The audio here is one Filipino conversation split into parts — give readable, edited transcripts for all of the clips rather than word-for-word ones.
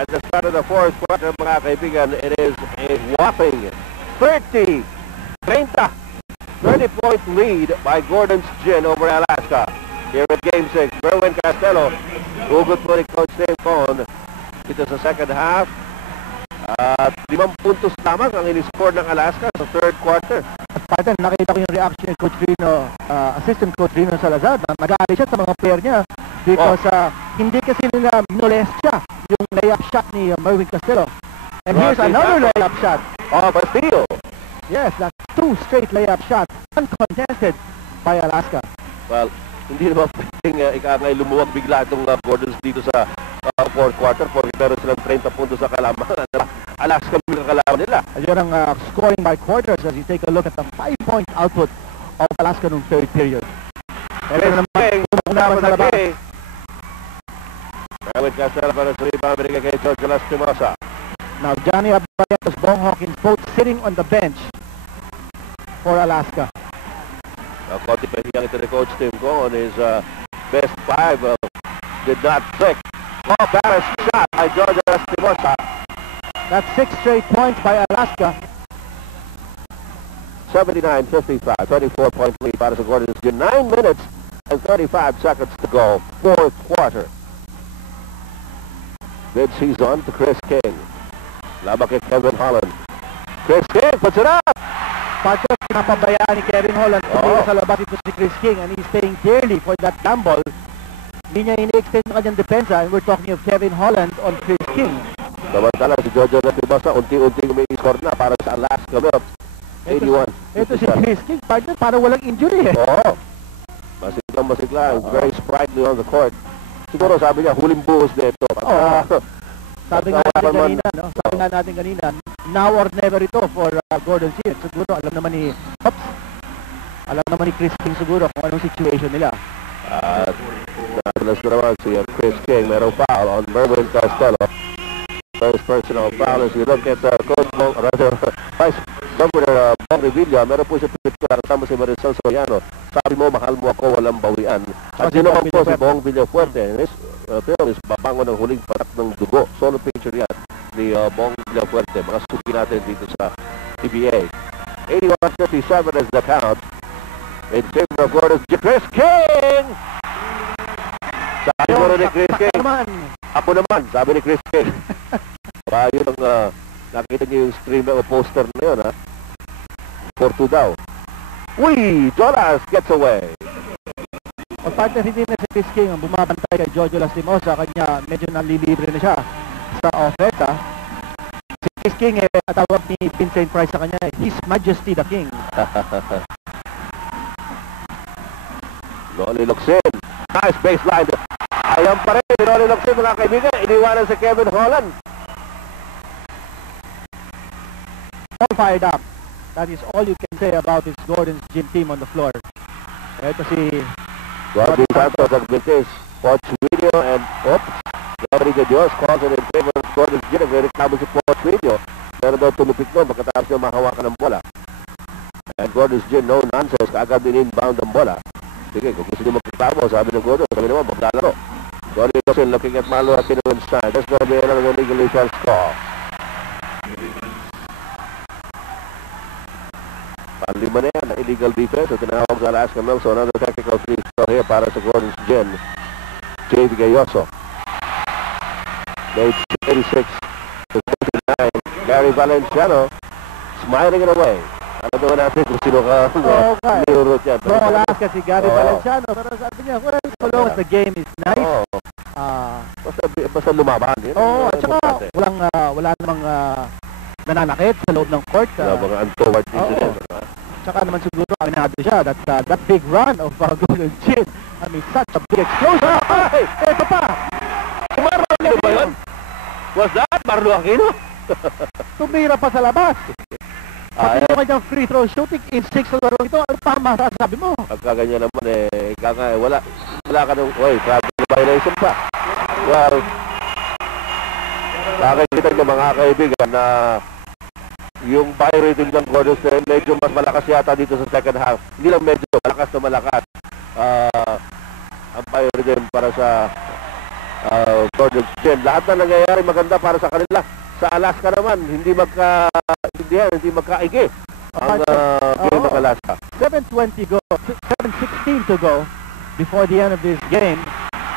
At the start of the fourth quarter, mga kaibigan, it is a whopping 30 30-point lead by Gordon's Gin over Alaska. Here at Game 6, Merwin Castelo, hugot po ni Coach Dave Cohn dito sa second half. 5 puntos lamang ang in-score ng Alaska sa third quarter. At partner, nakita ko yung reaction ni Coach Rino, assistant Coach Rino Salazar, na nag-aali siya sa mga player niya because hindi kasi nila minolest siya yung layup shot ni Merwin Castelo. And here's another layup shot. But steal. Yes, that's 2 straight layup shots, uncontested by Alaska. Well, hindi naman pwedeng ikangay lumuwag bigla itong Gordons dito sa fourth quarter porque meron silang 30 puntos sa kalamangan. Alaska yung kalaman nila. Ayun ang scoring by quarters as you take a look at the 5-point output of Alaska nung third period. Ito naman, unaman sa labas. Merwin Castelo para sa rebound, binigay kay George Lastimosa. Now, Johnny Abayatos, Bong Hawkins, both sitting on the bench for Alaska. Konti pa hiyang ito ni Coach Tim Cohn his best 5 did not click. Barris shot by George Lastimosa. That's 6 straight points by Alaska. 79-55, 24-point lead para sa Gordon's Gin. 9 minutes and 35 seconds to go. Fourth quarter. Mid-season to Chris King. Laban kay Kevin Holland. Chris King puts it up! Partner, pinapabayaan ni Kevin Holland. Sa labas ito si Chris King and he's paying dearly for that gamble. Hindi niya ini-extend ng kanyang depensa and we're talking of Kevin Holland on Chris King. Samantala si Jojo Lastimosa unti-unting may score na para sa Alaska Milk. 81. Ito si Chris King, partner, para walang injury eh. Oo. Masigla. Very sprightly on the court. Siguro sabi niya, huling buhos na ito. Sabi nga natin kanina, now or never ito for Gordon Gin. Siguro alam naman ni Chris King siguro kung anong situation nila. At nabalas na naman si Chris King. Merong foul on Merwin Castelo. First personal foul. As you look at Coach Bong, Vice Governor Bong Revilla, meron po siya pinipira kasama si Marisol Soriano. Sabi mo, mahal mo ako, walang bawian. At yun naman po si Bong Villafuerte. This film is babango ng huling patak ng dugo. Solo picture yan ni Bong Villafuerte. Mga suki natin dito sa PBA. 81-57 is the count. In favor of Gordon's Gin. Chris King! Sabi mo rin ni Chris King. Ako naman, sabi ni Chris King. Yun ang nakita niyo yung stream o poster na yun, ha? 4-2 daw. Uy! Jonas gets away. Ang partner, hindi na si Chris King ang bumabantay kay Jojo Lastimosa. Kanya medyo nalilibre na siya sa offense. Si Chris King, tawag ni Vincent Price sa kanya, His Majesty the King. Noli Locsin. Nice baseline. Ayan pa rin, Noli Locsin, mga kaibigan. Iniwanan si Kevin Holland. All fired up. That is all you can say about this Gordon's Gin team on the floor. Ito si Bobby Santos nagbintis. Watch video and Gary de Dios calls it in favor of Gordon's Gin. Nagreklamo si Watch video. Pero daw tumupik nun pagkatapos niya mahawakan ng bola. And Gordon's Gin, no nonsense. Kaagad din inbound ang bola. Sige, kung gusto niyo magreklamo, sabi ng Gordon, sabi naman, maglalaro. Gordon Locsin looking at Malo at Pinunstein. That's gonna be another illegal chance call. Lima na yan, illegal defense. So tinawag sa Alaska Milk. So another technical free throw here para sa Gordon's Gin. J.V. Gayoso. Made 86 to 29. Gary Valenciano smiling it away. Alam naman natin kung sino ka nirurot yan. Alaska si Gary Valenciano. Pero sabi niya, well, so long as the game is nice. Basta lumaban. At saka wala namang nananakit sa loob ng court. Wala mga untoward incident. Tsaka naman siguro aminado siya that big run of Gordon Gin. I mean, such a big explosion. Ay! Ito pa! Marlo Aquino ba yun? Was that Marlo Aquino? Tumira pa sa labas. Pati yung kanyang free throw shooting in 6 sa laro ito. Ano pa masasabi mo? Pagkaganyan naman wala ka nung, travel violation pa. Well, nakikita nyo mga kaibigan na yung buy rating ng Gordon's Gin medyo mas malakas yata dito sa second half. Hindi lang medyo, malakas na malakas. Ang buy rating para sa Gordon Chen. Lahat na nangyayari maganda para sa kanila. Sa Alaska naman, hindi magkaigi ang game ng Alaska. 7:20 go, 7:16 to go before the end of this game.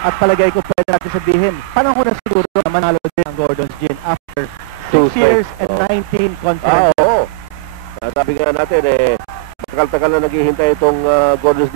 At palagay ko pwede natin sabihin, panahon na siguro na manalo din ang Gordon's Gin after 6 years and 19 conference. Oo. Sabi nga natin, matagal-tagal na naghihintay itong Gordon's